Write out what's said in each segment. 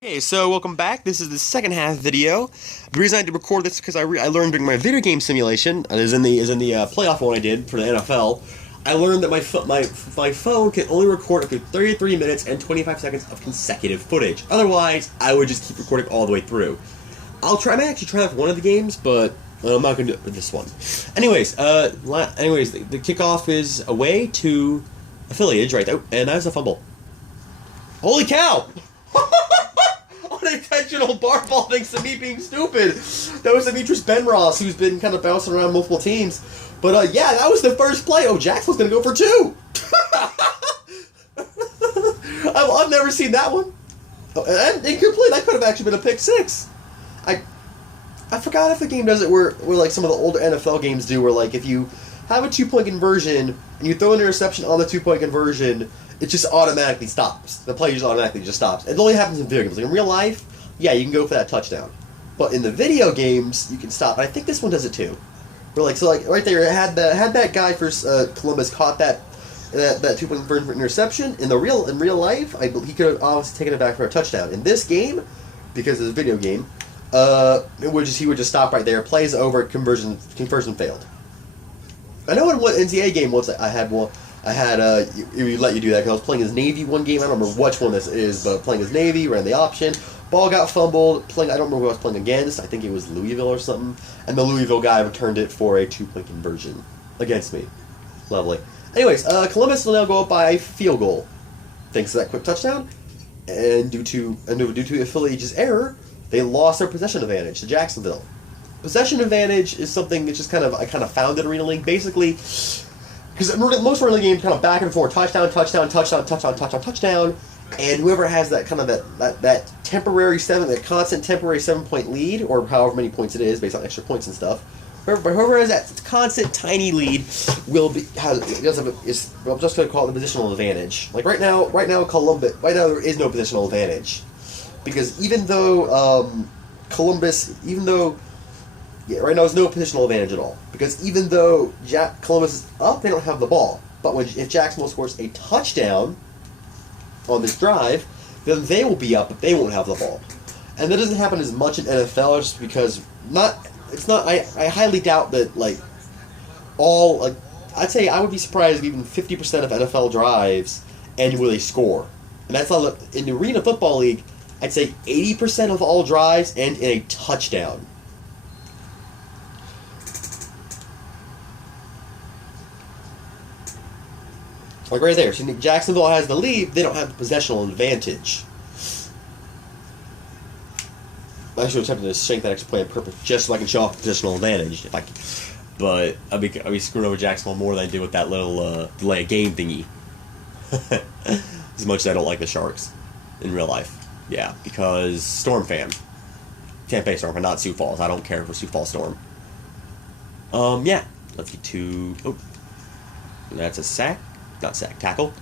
Okay, so welcome back. This is the second half video. The reason I had to record this is because I learned during my video game simulation, is in the playoff one I did for the NFL. I learned that my phone can only record up to 33 minutes and 25 seconds of consecutive footage. Otherwise, I would just keep recording all the way through. I may actually try that for one of the games, but I'm not going to do it for this one. Anyways, the kickoff is away to Affiliated, right? And that was a fumble. Holy cow! Unintentional bar ball thanks to me being stupid. That was Demetrius Benross, who's been kind of bouncing around multiple teams. But yeah, that was the first play. Oh, Jacksonville's going to go for two. I've never seen that one. And incomplete. That could have actually been a pick six. I forgot if the game does it where like some of the older NFL games do, where like if you have a 2-point conversion and you throw an interception on the 2-point conversion, it just automatically stops. The play just automatically just stops. It only happens in video games. Like in real life, yeah, you can go for that touchdown. But in the video games, you can stop. And I think this one does it too. Where like right there, it had that guy for Columbus caught that 2-point conversion for interception. In real life, he could have obviously taken it back for a touchdown. In this game, because it's a video game, he would just stop right there. Plays over, conversion failed. I know in one NCAA game once I had you let you do that because I was playing as Navy one game. I don't remember which one this is, but playing as Navy, ran the option. Ball got fumbled. I don't remember who I was playing against. I think it was Louisville or something. And the Louisville guy returned it for a 2-point conversion against me. Lovely. Anyways, Columbus will now go up by field goal thanks to that quick touchdown. And due to Affiliate's error, they lost their possession advantage to Jacksonville. Possession advantage is something that's just I found in Arena League. Basically, because most Arena League games kind of back and forth, touchdown, and whoever has that constant temporary 7-point lead, or however many points it is based on extra points and stuff, whoever has that constant tiny lead I'm just going to call it the positional advantage. Like right now Columbus, there is no positional advantage, because even though right now there's no positional advantage at all. Because even though Columbus is up, they don't have the ball. But if Jacksonville scores a touchdown on this drive, then they will be up, but they won't have the ball. And that doesn't happen as much in NFL, just because I highly doubt that I'd say I would be surprised if even 50% of NFL drives end where they score. And that's not in the Arena Football League. I'd say 80% of all drives end in a touchdown. Like right there. So Jacksonville has the lead, they don't have the possessional advantage. I should have attempted to shank that extra play on purpose just so I can show off the positional advantage. But I'll be screwing over Jacksonville more than I did with that little delay of game thingy. As much as I don't like the Sharks in real life. Yeah, because Storm fan. Tampa Bay Storm, but not Sioux Falls. I don't care for Sioux Falls Storm. Yeah. Let's get to... Oh. That's a sack. Not sack, tackle.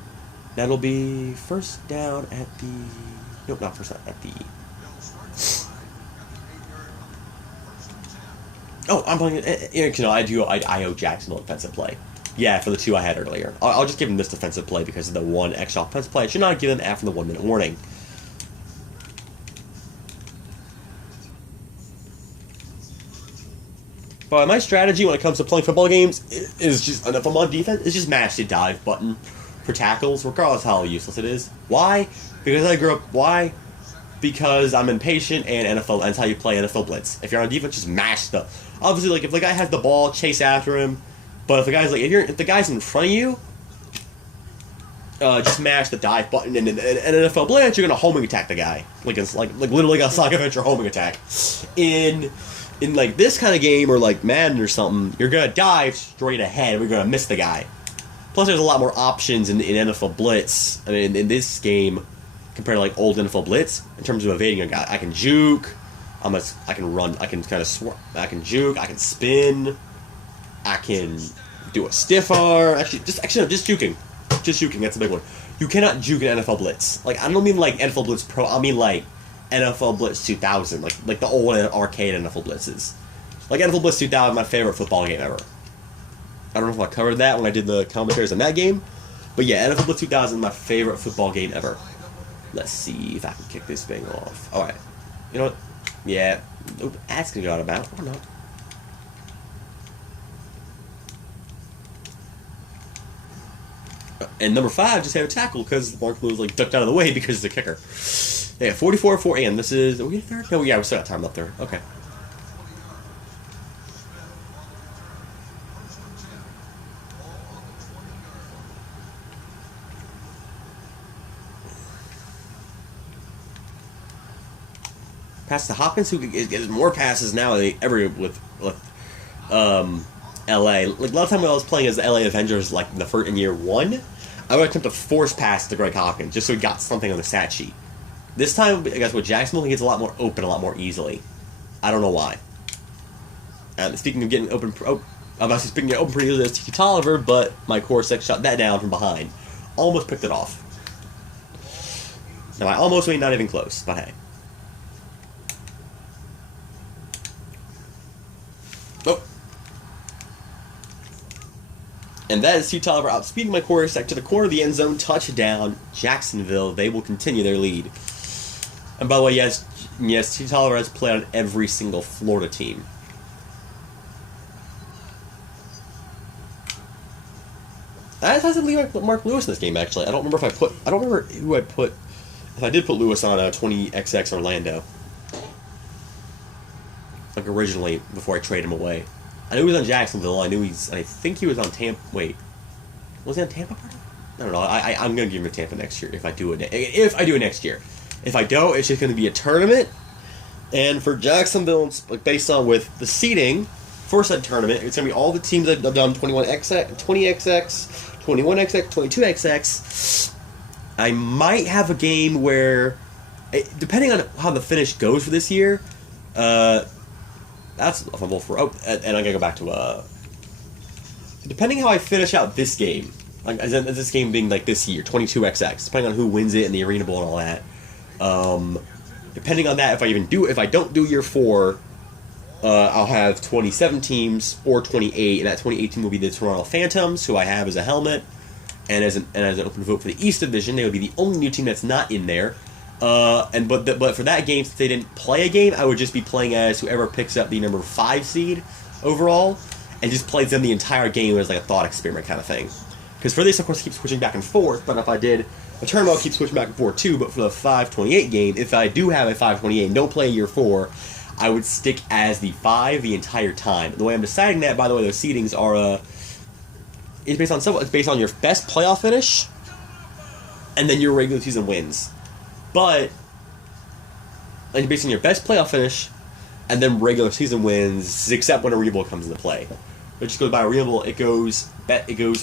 That'll be first down at the... Nope, not first down, at the... Oh, I'm playing... I owe Jacksonville defensive play. Yeah, for the two I had earlier. I'll just give him this defensive play because of the one extra offensive play. I should not give him after the 1-minute warning. But my strategy when it comes to playing football games is just, if I'm on defense, is just mash the dive button for tackles, regardless how useless it is. Why? Because I'm impatient, and NFL, that's how you play NFL Blitz. If you're on defense, just mash the... Obviously, if the guy has the ball, chase after him. But if the guy's in front of you, just mash the dive button, and in NFL Blitz, you're gonna homing attack the guy, like literally a Sonic Adventure homing attack. In this kind of game, or like Madden or something, you're gonna dive straight ahead. We're gonna miss the guy. Plus, there's a lot more options in NFL Blitz. I mean, in this game, compared to old NFL Blitz, in terms of evading a guy, I can juke. I can run. I can kind of swarm. I can juke. I can spin. I can do a stiff arm. Just juking. Just juking. That's a big one. You cannot juke in NFL Blitz. I don't mean NFL Blitz Pro. I mean NFL Blitz 2000, like the old arcade NFL Blitzes. NFL Blitz 2000, my favorite football game ever. I don't know if I covered that when I did the commentaries on that game, but yeah, NFL Blitz 2000, my favorite football game ever. Let's see if I can kick this thing off. All right. You know what? Yeah. Nope. That's gonna go out of bounds. Or not. And number 5 just had a tackle because Mark Lewis like ducked out of the way because it's a kicker. Yeah, 44-4, and this is... Are we in third? No, yeah, we still got time left there. Okay. Pass to Hopkins, who gets more passes now than ever with LA. Like, a lot of time when I was playing as the LA Avengers, like in year 1, I would attempt to force pass to Greg Hopkins just so he got something on the stat sheet. This time, I guess with Jacksonville, he gets a lot more open, a lot more easily. I don't know why. Speaking of getting open, I'm actually speaking of open pretty easily as T. Tolliver, but my core six shot that down from behind. Almost picked it off. Now I almost mean not even close, but hey. Oh. And that is T. Tolliver outspeeding my quarterback to the corner of the end zone. Touchdown, Jacksonville. They will continue their lead. And by the way, yes, T. Tolliver has played on every single Florida team. I had to leave Mark Lewis in this game, actually. I don't remember who I put. If I did put Lewis on 20XX Orlando. Like originally, before I traded him away. I knew he was on Jacksonville. I think he was on Tampa. Wait, was he on Tampa? I don't know. I'm gonna give him a Tampa next year if I do it. If I do it next year, if I don't, it's just gonna be a tournament. And for Jacksonville, based on with the seeding for said tournament, it's gonna be all the teams that have done 21XX, 20XX, 21XX, 22XX. I might have a game where, depending on how the finish goes for this year, that's a fumble for... Oh, and I'm going to go back to... depending how I finish out this game, like as this game being like this year, 22XX, depending on who wins it in the Arena Bowl and all that, depending on that, if I don't do year 4, I'll have 27 teams or 28, and that 28 team will be the Toronto Phantoms, who I have as a helmet, and as an open vote for the East Division. They would be the only new team that's not in there. But for that game, since they didn't play a game, I would just be playing as whoever picks up the number 5 seed overall, and just plays them the entire game as like a thought experiment kind of thing. Because for this, of course, I keep switching back and forth. But if I did a tournament, I'll keep switching back and forth too. But for the 528 game, if I do have a 528 and don't play year 4, I would stick as the 5 the entire time. The way I'm deciding that, by the way, those seedings are it's based on your best playoff finish, and then your regular season wins. But like based on your best playoff finish, and then regular season wins, except when Arena Bowl comes into play. It just goes by Arena Bowl. It goes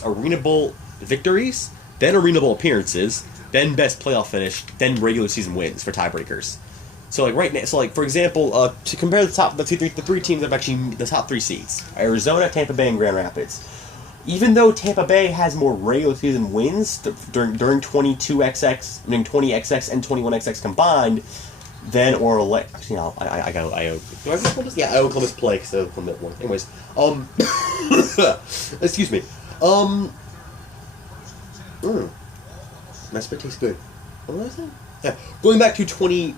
Arena Bowl victories, then Arena Bowl appearances, then best playoff finish, then regular season wins for tiebreakers. So like right now, for example, to compare the three teams that have actually the top 3 seeds: Arizona, Tampa Bay, and Grand Rapids. Even though Tampa Bay has more regular season wins during 22XX, I mean 20XX and 21XX combined, than actually no, I owe. Do I owe Columbus? Yeah, I owe Columbus play because I owe Columbus one. Anyways, excuse me. My spit tastes good. What was I saying? Yeah, going back to 20.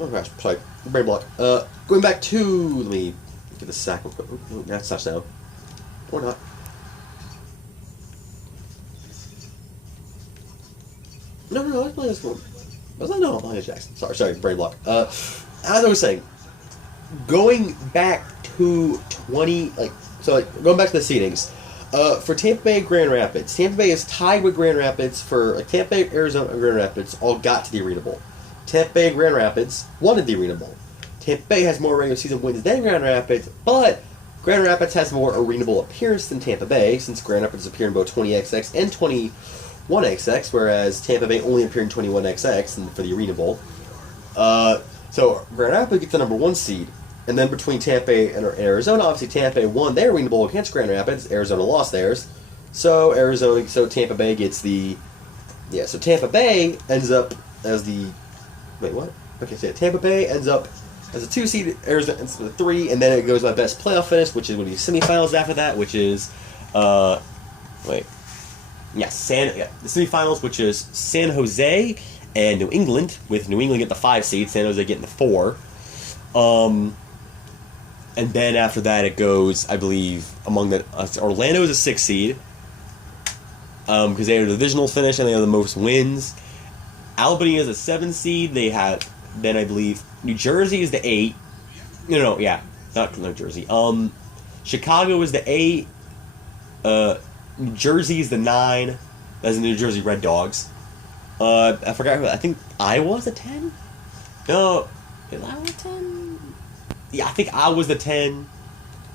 Oh gosh, sorry, brain block. Going back to, let me get the sack real quick. That's touchdown. Or not. No, I was playing this one. Was I? No, I'm playing as Jackson. Sorry, brain block. As I was saying, going back to going back to the seedings. For Tampa Bay and Grand Rapids, Tampa Bay is tied with Grand Rapids for Tampa Bay, Arizona, and Grand Rapids all got to the Arena Bowl. Tampa Bay and Grand Rapids won the Arena Bowl. Tampa Bay has more regular season wins than Grand Rapids, but Grand Rapids has more Arena Bowl appearances than Tampa Bay, since Grand Rapids appear in both 20XX and 21XX, whereas Tampa Bay only appeared in 21XX for the Arena Bowl. So Grand Rapids gets the number 1 seed, and then between Tampa Bay and Arizona, obviously Tampa Bay won their Arena Bowl against Grand Rapids. Arizona lost theirs, so Tampa Bay gets the So Tampa Bay ends up as the Tampa Bay ends up as a 2 seed. Arizona ends up as a 3, and then it goes by best playoff finish, which is going to be semifinals after that, which is the semifinals, which is San Jose and New England, with New England getting the 5 seed, San Jose getting the 4. And then after that, it goes, I believe, among the Orlando is a 6 seed because they have a divisional finish and they have the most wins. Albany is a 7 seed. They have then I believe New Jersey is the 8. Not New Jersey. Chicago is the 8. New Jersey is the 9. That's the New Jersey Red Dogs. I forgot. I think Iowa's a 10. No, is Iowa 10? Yeah, I think I was the 10.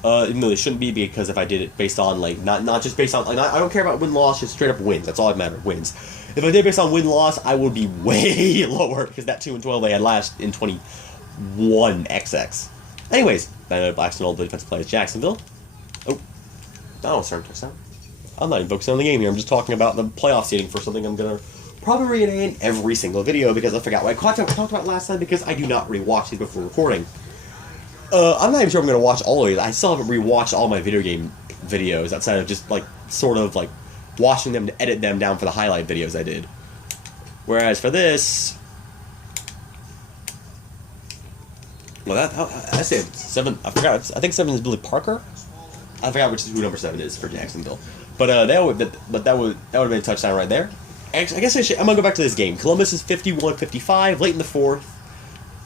Even though they shouldn't be, because if I did it based on, like, not just based on, like, I don't care about win-loss, just straight up wins. That's all that matters, wins. If I did it based on win-loss, I would be way lower, because that 2-12 they had last in 21 XX. Anyways, Blackstone, all the defensive players, Jacksonville. Oh, that was starting to touchdown. I'm not even focusing on the game here, I'm just talking about the playoff seeding for something I'm going to probably reiterate in every single video, because I forgot what I talked about last time, because I do not rewatch these before recording. I'm not even sure I'm going to watch all of these. I still haven't rewatched all my video game videos outside of just, like, sort of, like, watching them to edit them down for the highlight videos I did. Whereas for this... Well, that's it. 7... I forgot. I think 7 is Billy Parker? I forgot who number 7 is for Jacksonville. But that would have been a touchdown right there. Actually, I guess I'm going to go back to this game. Columbus is 51-55, late in the 4th.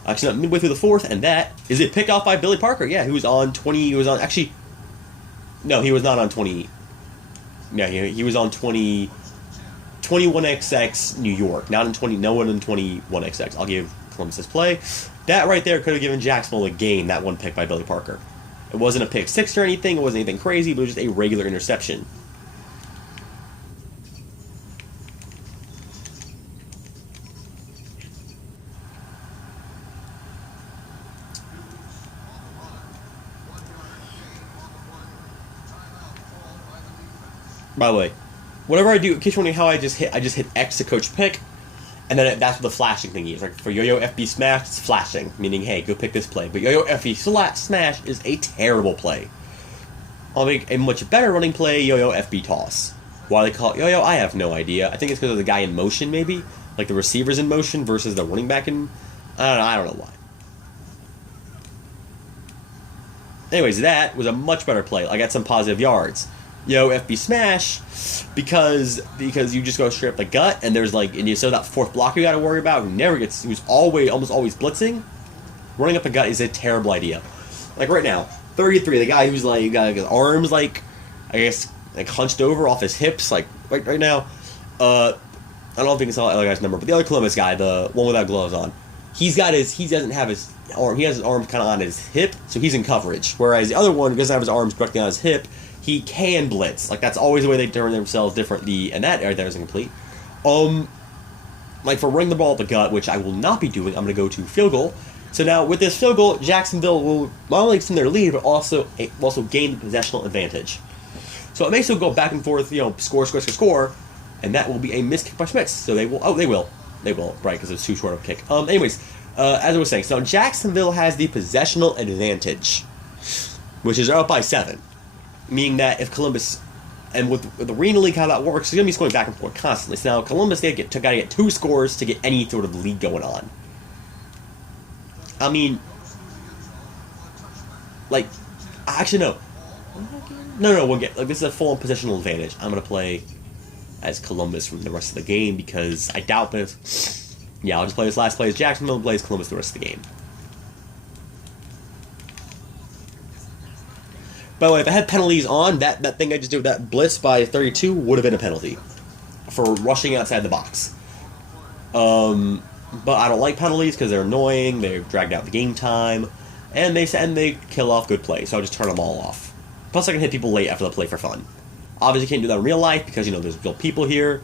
Actually, not midway through the 4th, and that is it picked off by Billy Parker. Yeah, who was on 20. He was on actually. No, he was not on 20. No, he was on 21XX New York, not in 20. No one in 21XX. I'll give Columbus this play. That right there could have given Jacksonville a game. That one pick by Billy Parker. It wasn't a pick 6 or anything. It wasn't anything crazy, but it was just a regular interception. By the way, whatever I do, in case you're wondering how I just hit X to coach pick, and then that's what the flashing thing is. Like for Yo-Yo FB Smash, it's flashing, meaning, hey, go pick this play. But Yo-Yo FB Smash is a terrible play. I'll make a much better running play, Yo-Yo FB Toss. Why they call it Yo-Yo, I have no idea. I think it's because of the guy in motion, maybe? Like the receiver's in motion versus the running back in... I don't know why. Anyways, that was a much better play. I got some positive yards. Yo, FB Smash, because you just go straight up the gut, and there's like, and you still that 4th blocker you got to worry about, who's almost always blitzing. Running up the gut is a terrible idea. Like right now, 33, the guy who's like, got his arms like, I guess, like hunched over off his hips, like right now. I don't think it's all the other guy's number, but the other Columbus guy, the one without gloves on, he doesn't have his arm, he has his arm kind of on his hip, so he's in coverage. Whereas the other one doesn't have his arms directly on his hip. He can blitz. Like, that's always the way they turn themselves differently, and that right there is incomplete. Like, for running the ball at the gut, which I will not be doing, I'm going to go to field goal. So now, with this field goal, Jacksonville will not only extend their lead, but also gain the possessional advantage. So it may still go back and forth, score, and that will be a missed kick by Schmitz. So they will, right, because it's too short of a kick. Anyways, as I was saying, so Jacksonville has the possessional advantage, which is up by 7. Meaning that if Columbus, and with the Arena League, how that works, it's going to be scoring back and forth constantly. So now Columbus, they got to get 2 scores to get any sort of lead going on. I mean, like, actually, no. No, we'll get, like, this is a full positional advantage. I'm going to play as Columbus from the rest of the game, because I doubt this. Yeah, I'll just play this last play as Jacksonville and play as Columbus the rest of the game. By the way, if I had penalties on, that thing I just did with that blitz by 32 would have been a penalty for rushing outside the box. But I don't like penalties because they're annoying, they've dragged out the game time, and they kill off good plays, so I'll just turn them all off. Plus I can hit people late after the play for fun. Obviously can't do that in real life because, there's real people here,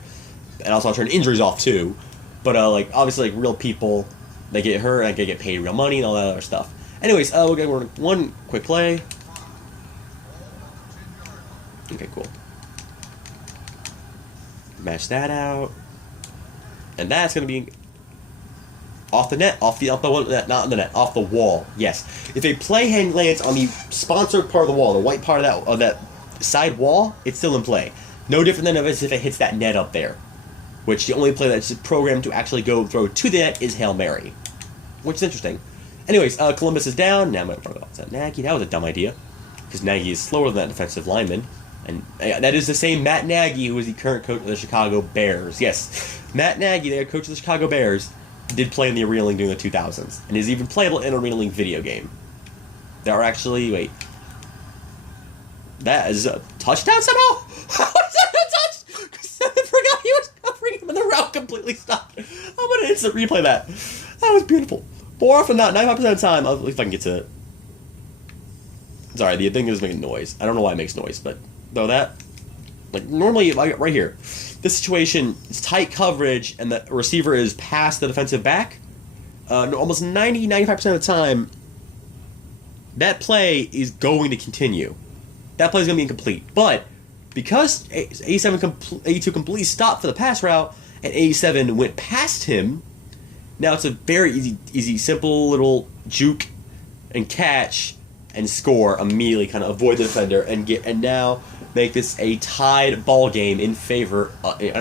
and also I'll turn injuries off too. But, like, obviously, like, real people, they get hurt, and I get paid real money and all that other stuff. Anyways, we'll get one quick play. Okay, cool. Match that out. And that's going to be off the net, off the one, not on the net, off the wall. Yes. If a play hand lands on the sponsored part of the wall, the white part of that side wall, it's still in play. No different than if it hits that net up there. which the only play that's programmed to actually go throw to the net is Hail Mary, which is interesting. Anyways, Columbus is down. Now I'm going to throw it out. Nagy, that was a dumb idea, because Nagy is slower than that defensive lineman. And that is the same Matt Nagy who is the current coach of the Chicago Bears. Yes, Matt Nagy, the coach of the Chicago Bears, did play in the Arena League during the 2000s, and is even playable in an Arena League video game. There are actually, wait, that is a touchdown somehow? How is that a touch? Because I forgot he was covering him and the route completely stopped. I'm going to instant replay that. That was beautiful. More often than not, 95% of the time, at least if I can get to it. Sorry, the thing is making noise. I don't know why it makes noise, but though that, like normally, like right here, this situation is tight coverage and the receiver is past the defensive back. Almost 95% of the time, that play is going to continue. That play is going to be incomplete. But because 82 completely stopped for the pass route and 87 went past him, now it's a very easy, simple little juke and catch and score immediately, kind of avoid the defender and now make this a tied ball game in favor, make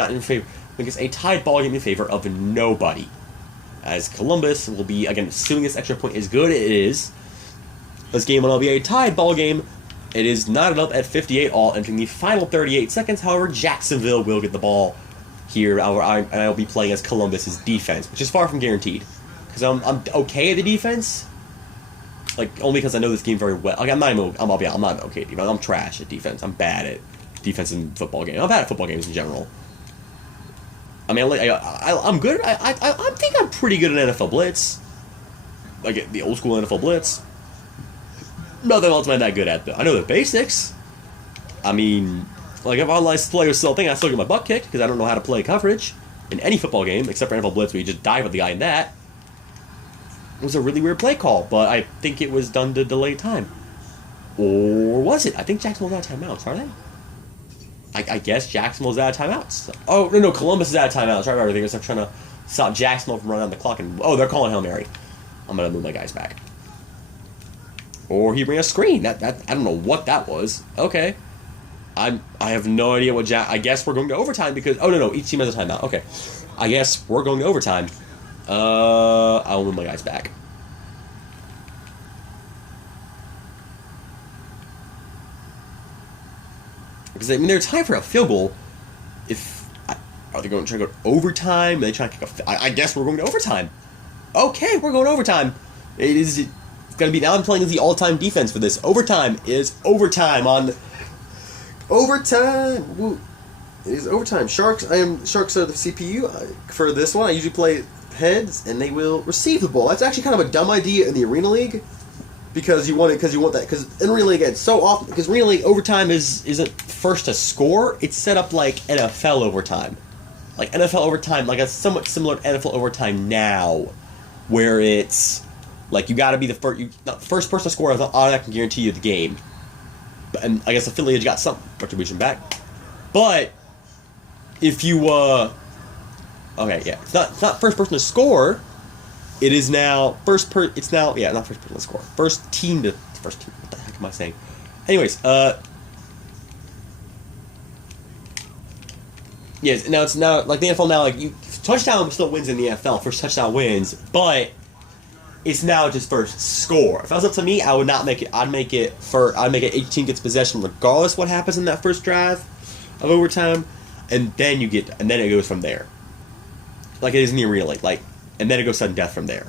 this a tied ball game in favor of nobody. As Columbus will be, again, assuming this extra point is good, it is. This game will be a tied ball game. It is knotted up at 58 all, entering the final 38 seconds. However, Jacksonville will get the ball here, and I'll be playing as Columbus's defense, which is far from guaranteed. Because I'm okay at the defense, like only because I know this game very well. Like I'm not even okay at defense. I'm trash at defense. I'm bad at defense in football games. I'm bad at football games in general. I mean, I'm good. I think I'm pretty good at NFL Blitz, like the old school NFL Blitz. Nothing else I'm that good at though. I know the basics. I mean, like if online players still think I still get my butt kicked because I don't know how to play coverage in any football game except for NFL Blitz where you just dive at the guy in that. It was a really weird play call, but I think it was done to delay time. Or was it? I think Jacksonville's out of timeouts, are they? I guess Jacksonville's out of timeouts. Oh, no, Columbus is out of timeouts. Right, everything. I'm trying to stop Jacksonville from running on the clock. And they're calling Hail Mary. I'm going to move my guys back. Or he ran a screen. That I don't know what that was. Okay. I have no idea what I guess we're going to overtime because... Oh, no, each team has a timeout. Okay. I guess we're going to overtime. I'll move my guys back. Because, I mean, they're tied for a field goal. Are they going to try to go to overtime? Are they trying to kick I guess we're going to overtime. Okay, we're going to overtime. It's going to be... Now I'm playing as the all-time defense for this. Overtime is overtime on... Overtime! Woo. It is overtime. Sharks are the CPU. For this one, I usually play heads, and they will receive the ball. That's actually kind of a dumb idea in the Arena League. Because you want that. Because in Arena League, it's so often... Because Arena League, overtime isn't first to score. It's set up like NFL overtime. Like NFL overtime, like a somewhat similar to NFL overtime now. Where it's... Like, you gotta be the first person to score is automatically can guarantee you the game. And I guess affiliate got some retribution back. But if you okay, yeah. It's not first person to score. It is now not first person to score. First team. What the heck am I saying? Anyways, yes, now it's now like the NFL now, like touchdown still wins in the NFL, first touchdown wins, but it's now just first score. If that was up to me, I would not make it. I'd make it 18 gets possession regardless what happens in that first drive of overtime, and then it goes from there. Like it is in the Arena League, and then it goes sudden death from there.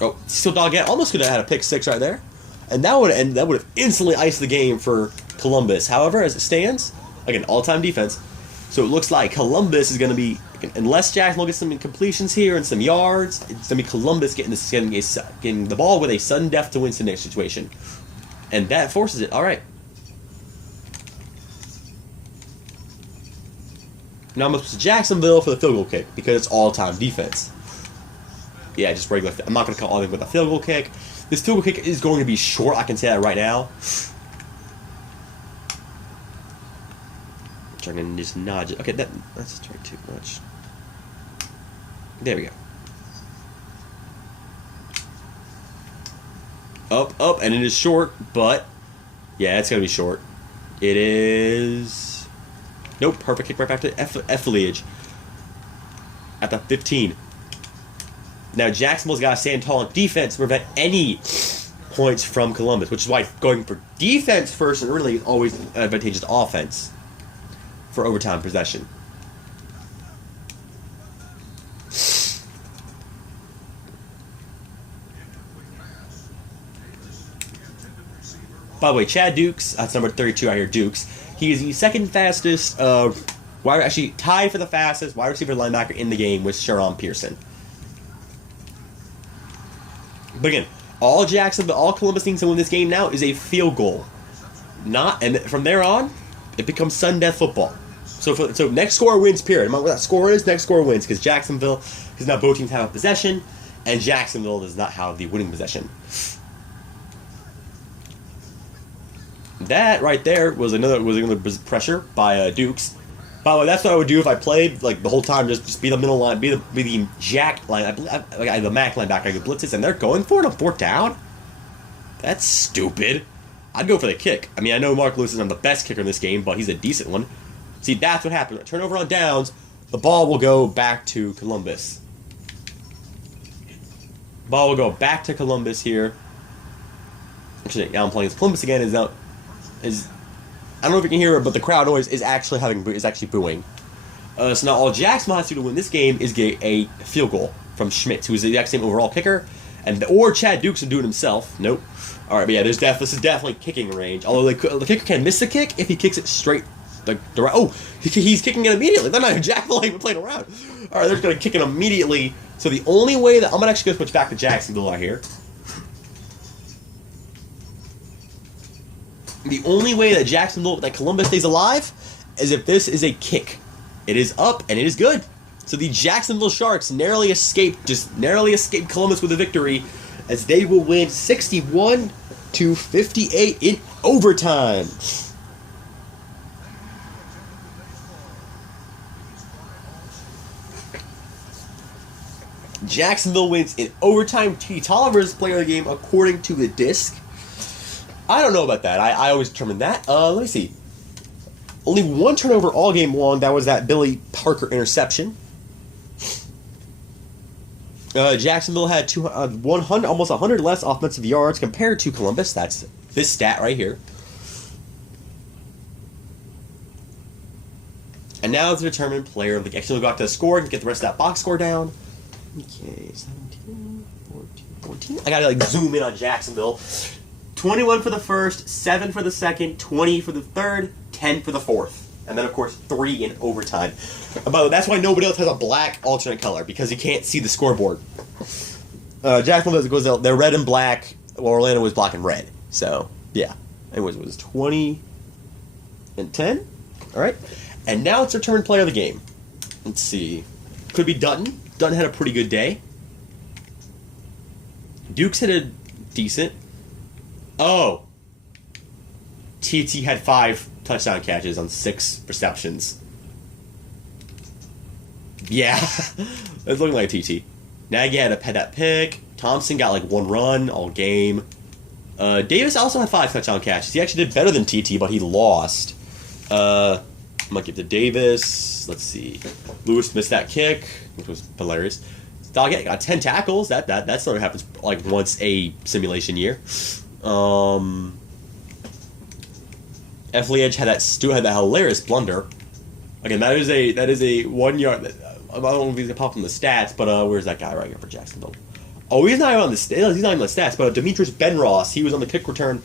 Oh, so Doggett almost could have had a pick six right there, and that would have instantly iced the game for Columbus. However, as it stands, again, all-time defense. So it looks like Columbus is going to be, unless Jacksonville gets some completions here and some yards, it's going to be Columbus getting the ball with a sudden death to win the next situation. And that forces it. All right. Now I'm up to Jacksonville for the field goal kick because it's all-time defense. Yeah, just regular. I'm not going to call anything with a field goal kick. This field goal kick is going to be short. I can say that right now. I'm going to just nudge it. Okay, that's trying too much. There we go. Up, and it is short, but yeah, it's going to be short. It is... Nope, perfect kick right back to F-Liage. at the 15. Now Jacksonville's got to stand tall on defense to prevent any points from Columbus, which is why going for defense first and really is always advantageous to offense for overtime possession. By the way, Chad Dukes, that's number 32 out here, Dukes. He is the second fastest, actually tied for the fastest wide receiver linebacker in the game with Sharon Pearson. But again, all Columbus needs to win this game now is a field goal. And from there on, it becomes sudden death football. So next score wins, period. No matter what that score is, next score wins, because Jacksonville, because now both teams have a possession, and Jacksonville does not have the winning possession. That right there was another pressure by Dukes. By the way, that's what I would do if I played like the whole time. Just be the middle line, be the jack line, the Mac linebacker. I could blitzes, and they're going for it on 4th down. That's stupid. I'd go for the kick. I mean, I know Mark Lewis is not the best kicker in this game, but he's a decent one. See, that's what happened. Turnover on downs, the ball will go back to Columbus. Ball will go back to Columbus here. Actually, now I'm playing as Columbus again. I don't know if you can hear it, but the crowd noise is actually booing. So now all Jacksonville has to do to win this game is get a field goal from Schmitz, who is the exact same overall kicker, or Chad Dukes will do it himself. Nope. All right, but yeah, this is definitely kicking range. Although the kicker can miss the kick if he kicks it straight. He's kicking it immediately. They're not Jacksonville even playing around. All right, they're just gonna kick it immediately. So the only way that I'm gonna actually go switch back to Jacksonville out here. The only way that Columbus stays alive is if this is a kick. It is up and it is good. So the Jacksonville Sharks narrowly escaped Columbus with a victory, as they will win 61-58 in overtime. Jacksonville wins in overtime. T. Tolliver's player of the game according to the disc. I don't know about that. I always determine that. Let me see. Only one turnover all game long. That was that Billy Parker interception. Jacksonville had 100, almost 100 less offensive yards compared to Columbus. That's this stat right here. And now to determine player of the game. Actually, we'll go back to the score and get the rest of that box score down. Okay, 17, 14. I gotta zoom in on Jacksonville. 21 for the first, 7 for the second, 20 for the third, 10 for the fourth. And then, of course, 3 in overtime. By the way, that's why nobody else has a black alternate color, because you can't see the scoreboard. Jacksonville goes out, they're red and black, while Orlando was black and red. So, yeah. It was 20 and 10. All right. And now it's determined player of the game. Let's see. Could be Dutton. Dutton had a pretty good day. Dukes had a decent. Oh. TT had 5 touchdown catches on 6 receptions. Yeah. It's looking like a TT. Nagy had that pick. Thompson got like 1 run all game. Davis also had 5 touchdown catches. He actually did better than TT, but he lost. I'm going to give to Davis. Let's see. Lewis missed that kick, which was hilarious. Doggett got 10 tackles. That sort of happens like once a simulation year. F. Edge had that hilarious blunder. Again, that is a 1 yard. I don't know if he's gonna pop from the stats, but where's that guy right here for Jacksonville? Oh, he's not even on the stats. He's not even on the stats. But Demetrius Benross, he was on the kick return,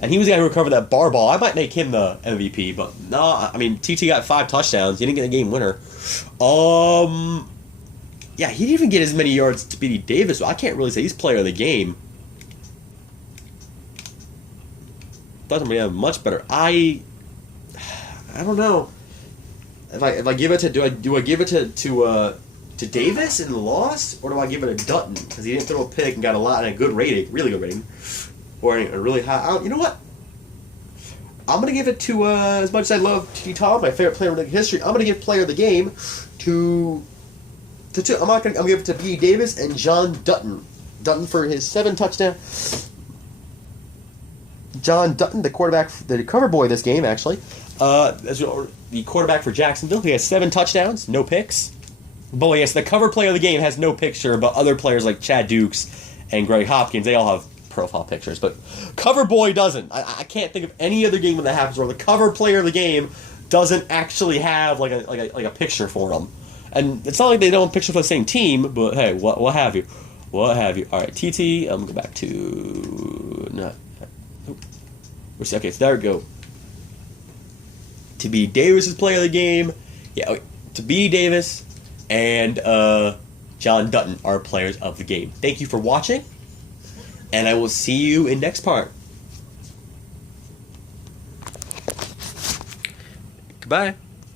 and he was going to recover that bar ball. I might make him the MVP, but no. I mean, TT got 5 touchdowns. He didn't get a game winner. Yeah, he didn't even get as many yards to Speedy Davis. So I can't really say he's player of the game. Thought somebody had much better. I don't know. If I give it to do I give it to Davis and lost, or do I give it to Dutton because he didn't throw a pick and got a good rating, really good rating, or a really high? You know what? I'm gonna give it to as much as I love T. Tom, my favorite player in history. I'm gonna give player of the game to two. I'm gonna give it to B. Davis and John Dutton. Dutton for his 7 touchdowns. John Dutton, the quarterback, the cover boy this game, actually. As the quarterback for Jacksonville, he has 7 touchdowns, no picks. But yes, the cover player of the game has no picture, but other players like Chad Dukes and Greg Hopkins, they all have profile pictures. But cover boy doesn't. I can't think of any other game when that happens where the cover player of the game doesn't actually have like a picture for them. And it's not like they don't picture for the same team, but hey, what have you? What have you? All right, TT. I'm gonna go back to no. Okay, so there we go. To be Davis is player of the game. Yeah, okay. To be Davis and John Dutton are players of the game. Thank you for watching, and I will see you in next part. Goodbye.